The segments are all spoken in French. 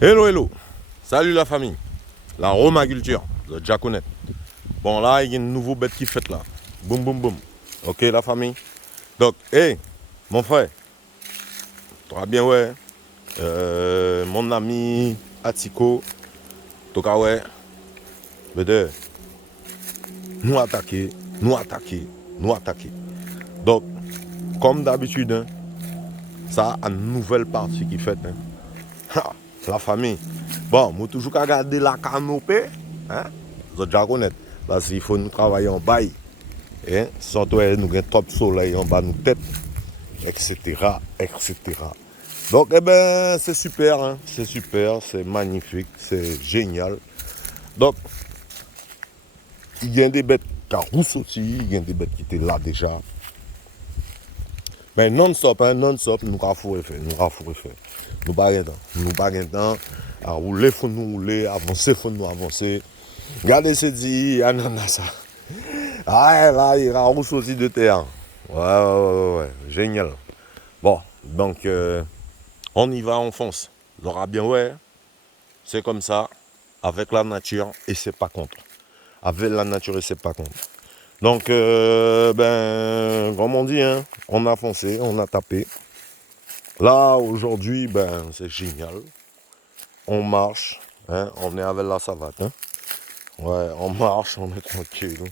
Hello, hello. Salut la famille. La Romaculture, de Jaconet. Bon, là, il y a une nouvelle bête qui fait là. Boum, boum, boum. Ok, la famille. Donc, hey, mon frère, tu vas bien, ouais. Mon ami Atiko, Toka, ouais. Bede, nous attaquer, nous attaquer, nous attaquer. Donc, comme d'habitude, hein, ça a une nouvelle partie qui fait. Hein. Ha, la famille. Bon, moi, toujours qu'à garder la canopée. Hein, de Jaconet. Parce qu'il faut nous travailler en bail. Hein? Surtout nous avons trop de soleil en bas de nos têtes, etc., etc. Donc, eh ben, c'est super, hein? C'est super, c'est magnifique, c'est génial. Donc, il y a des bêtes qui ont sorti, il y a des bêtes qui étaient là déjà. Mais non-stop, hein, non-stop, nous avons fait, nous avons fait. Nous n'avons pas de temps. À rouler, il faut nous rouler, avancer, il faut nous avancer. Regardez ce dit, ananas. Ah, là, il y a sorti de terre. Ouais, génial. Bon, donc, on y va, on fonce. On aura bien, ouais, c'est comme ça, avec la nature, et c'est pas contre. Avec la nature, et c'est pas contre. Donc, ben, comme on dit, hein, on a foncé, on a tapé. Là, aujourd'hui, ben, c'est génial. On marche, hein, on est avec la savate. Hein. Ouais, on marche, on est tranquille.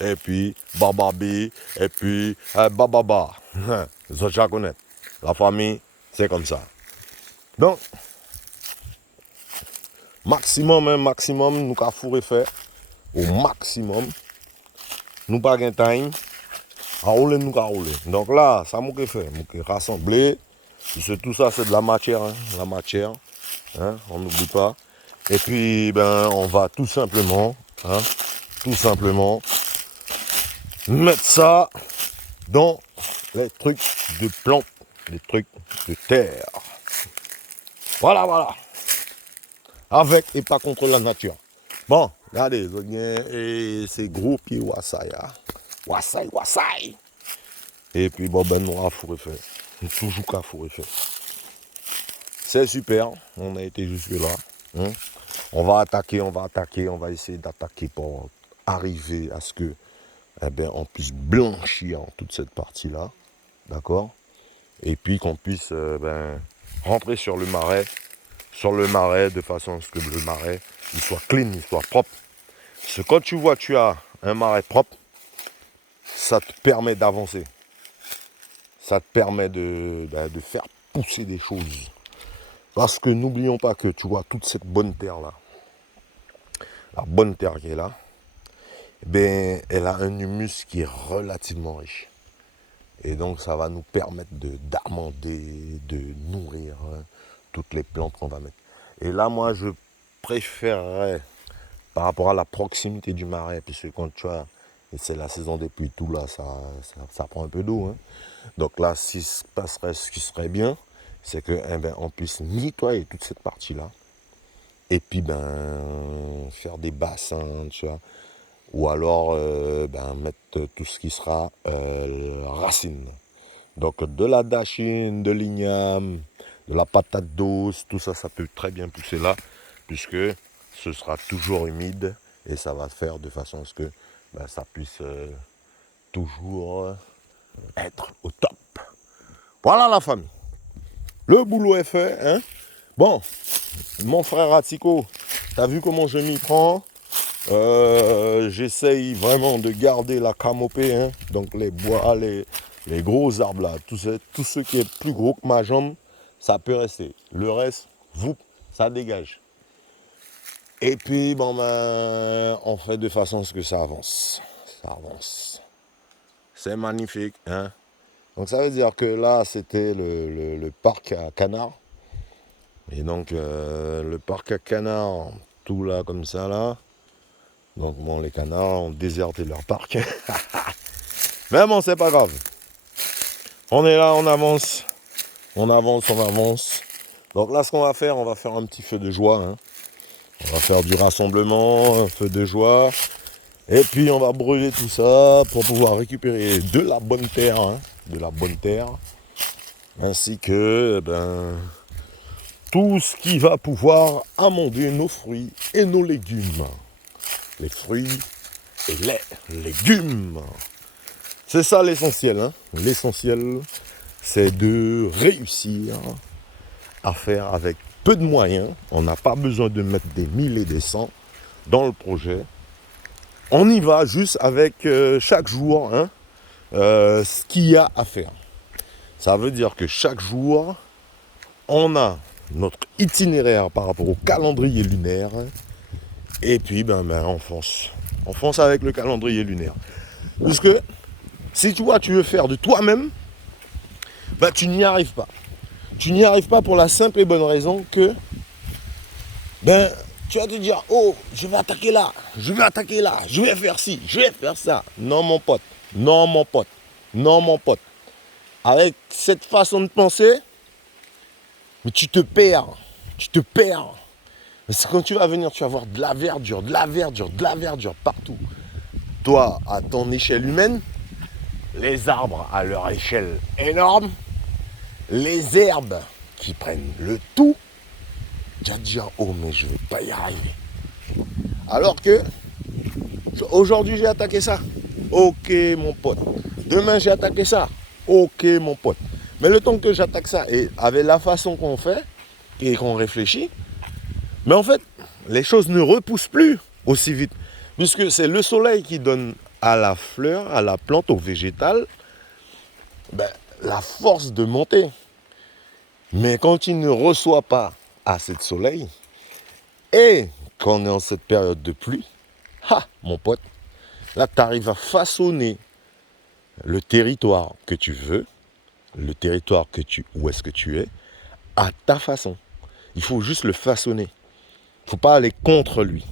Et puis, bababi, et puis, bababa. Je connais. La famille, c'est comme ça. Donc, maximum, nous avons fourré faire. Au maximum. Nous pas de time. À rouler, nous avons rouler. Donc là, ça m'a fait. Nous rassembler. Tout ça, c'est de la matière. Hein, la matière. Hein, on n'oublie pas. Et puis, ben, on va tout simplement, hein, mettre ça dans les trucs de plantes, les trucs de terre. Voilà. Avec et pas contre la nature. Bon, regardez, et ces gros pieds Wassaya. Wassai. Et puis, bon, ben, nous, à fourré fait. Toujours qu'à fourré fait. C'est super, on a été jusque là. Hein. On va attaquer, on va essayer d'attaquer pour arriver à ce que, eh ben, on puisse blanchir toute cette partie-là. D'accord. Et puis qu'on puisse ben, rentrer sur le marais de façon à ce que le marais il soit clean, il soit propre. Parce que quand tu vois tu as un marais propre, ça te permet d'avancer. Ça te permet de faire pousser des choses. Parce que n'oublions pas que tu vois toute cette bonne terre là, la bonne terre qui est là, ben, elle a un humus qui est relativement riche. Et donc ça va nous permettre d'amender, de nourrir hein, toutes les plantes qu'on va mettre. Et là moi je préférerais par rapport à la proximité du marais, puisque quand tu as, et c'est la saison des pluies, tout là, ça prend un peu d'eau. Hein. Donc là, ce qui serait bien, c'est que eh ben, on puisse nettoyer toute cette partie-là. Et puis ben faire des bassins, tu vois. Ou alors ben, mettre tout ce qui sera racine. Donc de la dachine, de l'igname, de la patate douce, tout ça, ça peut très bien pousser là, puisque ce sera toujours humide et ça va faire de façon à ce que ben, ça puisse toujours être au top. Voilà la famille. Le boulot est fait. Hein? Bon, mon frère Atiko, t'as vu comment je m'y prends? J'essaye vraiment de garder la canopée, hein? Donc les bois, les gros arbres là, tout ce qui est plus gros que ma jambe, ça peut rester. Le reste, vous, ça dégage. Et puis, bon ben, on fait de façon à ce que ça avance. Ça avance. C'est magnifique, hein? Donc ça veut dire que là, c'était le parc à canards. Et donc, le parc à canards, tout là, comme ça, là. Donc, bon, les canards ont déserté leur parc. Mais bon, c'est pas grave. On est là, on avance. Donc là, ce qu'on va faire, on va faire un petit feu de joie. Hein. On va faire du rassemblement, un feu de joie. Et puis, on va brûler tout ça pour pouvoir récupérer de la bonne terre. Hein, de la bonne terre. Ainsi que, ben, tout ce qui va pouvoir amender nos fruits et nos légumes. Les fruits et les légumes. C'est ça l'essentiel. Hein. L'essentiel, c'est de réussir à faire avec peu de moyens. On n'a pas besoin de mettre des 1000 et des 100 dans le projet. On y va juste avec chaque jour hein, ce qu'il y a à faire. Ça veut dire que chaque jour, on a notre itinéraire par rapport au calendrier lunaire. Et puis, on fonce. On fonce avec le calendrier lunaire. Parce que si tu veux faire de toi-même, tu n'y arrives pas. Tu n'y arrives pas pour la simple et bonne raison que tu vas te dire, oh, je vais attaquer là, je vais faire ci, je vais faire ça. Non mon pote, non mon pote, non mon pote. Avec cette façon de penser, mais tu te perds. C'est quand tu vas venir, tu vas voir de la verdure partout. Toi, à ton échelle humaine, les arbres à leur échelle énorme, les herbes qui prennent le tout, tu vas te dire, oh mais je vais pas y arriver. Alors que, aujourd'hui j'ai attaqué ça, ok mon pote. Demain j'ai attaqué ça, ok mon pote. Mais le temps que j'attaque ça, et avec la façon qu'on fait, et qu'on réfléchit, mais en fait, les choses ne repoussent plus aussi vite. Puisque c'est le soleil qui donne à la fleur, à la plante, au végétal, la force de monter. Mais quand il ne reçoit pas assez de soleil, et qu'on est en cette période de pluie, mon pote, là tu arrives à façonner le territoire que tu veux, le territoire où est-ce que tu es, à ta façon. Il faut juste le façonner. Il ne faut pas aller contre lui.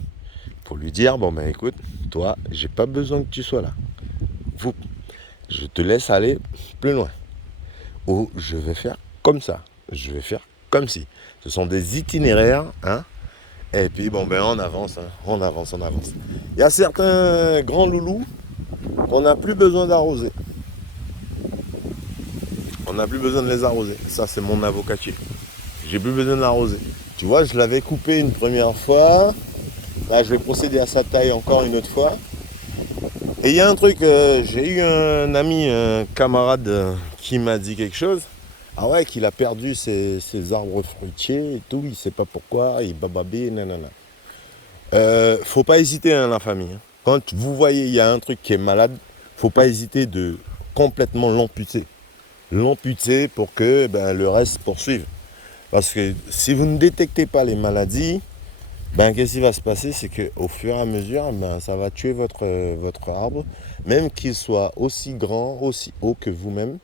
Il faut lui dire, écoute, toi, j'ai pas besoin que tu sois là. Je te laisse aller plus loin. Ou je vais faire comme ça. Je vais faire comme ci. Ce sont des itinéraires, hein. Et puis, on avance, hein. On avance. Il y a certains grands loulous qu'on n'a plus besoin d'arroser. On n'a plus besoin de les arroser. Ça, c'est mon avocatier. J'ai plus besoin de l'arroser. Tu vois, je l'avais coupé une première fois. Là, je vais procéder à sa taille encore une autre fois. Et il y a un truc, j'ai eu un ami, un camarade qui m'a dit quelque chose. Ah ouais, qu'il a perdu ses arbres fruitiers et tout, il sait pas pourquoi, il bababé, nanana. Faut pas hésiter, hein, la famille. Hein. Quand vous voyez, il y a un truc qui est malade, faut pas hésiter de complètement l'amputer. L'amputer pour que le reste poursuive. Parce que si vous ne détectez pas les maladies, qu'est-ce qui va se passer? C'est qu'au fur et à mesure, ça va tuer votre arbre, même qu'il soit aussi grand, aussi haut que vous-même,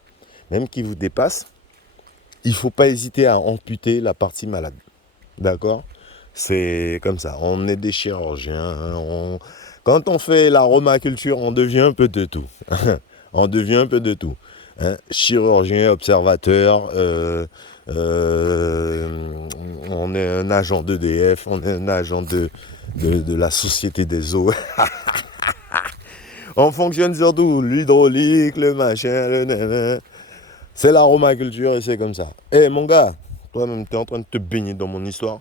même qu'il vous dépasse. Il ne faut pas hésiter à amputer la partie malade. D'accord? C'est comme ça. On est des chirurgiens. Hein, quand on fait l'aromaculture, on devient un peu de tout. On devient un peu de tout. Hein? Chirurgien, observateur, on est un agent d'EDF, on est un agent de la Société des eaux. On fonctionne surtout l'hydraulique, le machin, le nanana. C'est l'aromaculture et c'est comme ça. Mon gars, toi-même, tu es en train de te baigner dans mon histoire.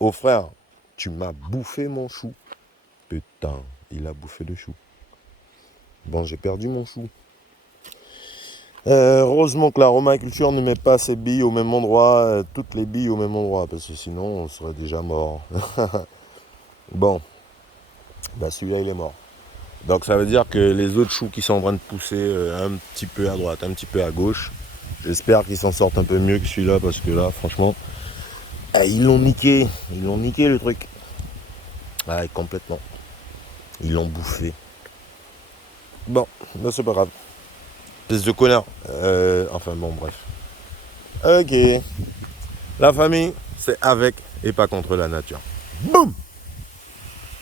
Oh frère, tu m'as bouffé mon chou. Putain, il a bouffé le chou. Bon, j'ai perdu mon chou. Heureusement que l'aromaculture ne met pas ses billes au même endroit, toutes les billes au même endroit, parce que sinon on serait déjà mort. Bon, celui-là il est mort. Donc ça veut dire que les autres choux qui sont en train de pousser un petit peu à droite, un petit peu à gauche, j'espère qu'ils s'en sortent un peu mieux que celui-là, parce que là franchement, ils l'ont niqué le truc. Ouais, complètement. Ils l'ont bouffé. Bon, c'est pas grave. Espèce de connard. Bref. Ok. La famille, c'est avec et pas contre la nature. Boum!